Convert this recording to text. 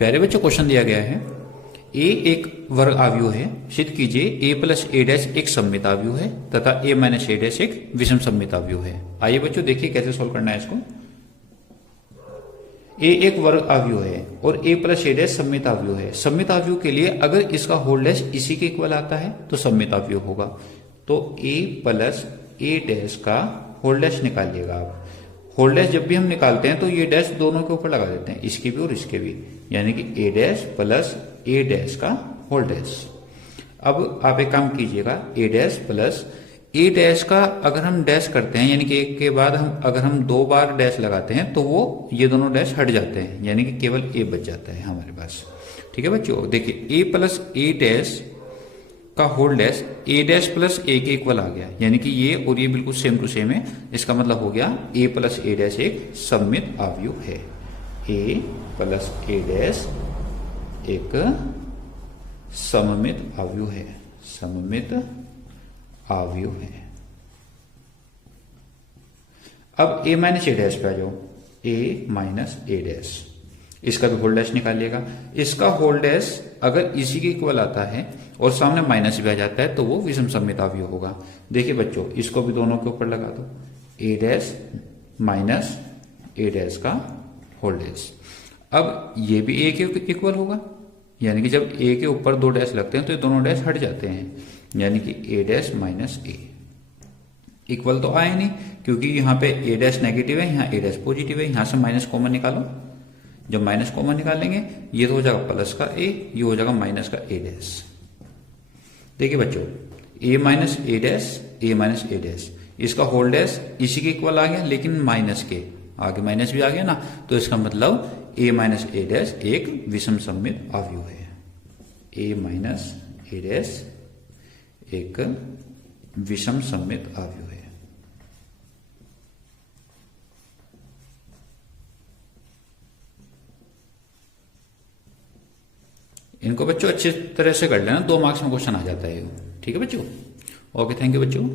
प्यारे बच्चों क्वेश्चन दिया गया है ए एक वर्ग आव्यूह है, सिद्ध कीजिए ए प्लस ए डैश एक सममित आव्यूह है तथा ए माइनस ए डैश एक विषम सममित आव्यूह है। आइए बच्चों देखिए कैसे सोल्व करना है इसको। ए एक वर्ग आव्यूह है और ए प्लस ए डैश सममित आव्यूह है। सममित आव्यूह के लिए अगर इसका होल डैश इसी के इक्वल आता है तो सममित आव्यूह होगा। तो ए प्लस ए डैश का होल डैश निकालिएगा आप। होल डैश जब भी हम निकालते हैं तो ये डैश दोनों के ऊपर लगा देते हैं, इसके भी और इसके भी, यानी कि ए डैश प्लस ए डैश का होल डैश। अब आप एक काम कीजिएगा, ए डैश प्लस ए डैश का अगर हम डैश करते हैं यानी कि एक के बाद अगर हम 2 बार डैश लगाते हैं तो वो ये दोनों डैश हट जाते हैं, यानी कि केवल ए बच जाता है हमारे पास। ठीक है बच्चों, देखिए ए प्लस ए डैश का होल डैश ए डैश प्लस ए के इक्वल आ गया, यानी कि ये और ये बिल्कुल सेम टू सेम है। इसका मतलब हो गया ए प्लस ए डैश एक सममित आव्यूह है। ए प्लस ए डैश एक सममित आव्यूह है, सममित आव्यूह है। अब ए माइनस ए डैश पे आ जाओ, ए माइनस ए डैश, इसका भी होल डैश निकालिएगा। इसका होल डैश अगर इसी के इक्वल आता है और सामने माइनस भी आ जाता है तो वो विषम सममित आव्यूह होगा। देखिए बच्चों इसको भी दोनों के ऊपर लगा दो, ए डैश माइनस ए डैश का होल डैश। अब ये भी ए के इक्वल होगा, यानी कि जब ए के ऊपर 2 डैश लगते हैं तो ये दोनों डैश हट जाते हैं, यानी कि ए डैश माइनस ए। इक्वल तो आए नहीं क्योंकि यहाँ पे ए डैश नेगेटिव है, यहाँ ए डैश पॉजिटिव है। यहां से माइनस कॉमन निकालो, जब माइनस कॉमन निकालेंगे ये तो हो जाएगा प्लस का ए, ये हो जाएगा माइनस का ए डैश। देखिए बच्चों ए माइनस ए डैश, ए माइनस ए डैश, इसका होल डैश इसी के इक्वल आ गया लेकिन माइनस के आगे माइनस भी आ गया ना, तो इसका मतलब ए माइनस ए डैश एक विषम सममित आव्यूह है। ए माइनस ए डैश एक विषम सममित आव्यूह है। इनको बच्चों अच्छी तरह से कर लेना, 2 मार्क्स में क्वेश्चन आ जाता है। ठीक है बच्चों, ओके, थैंक यू बच्चों।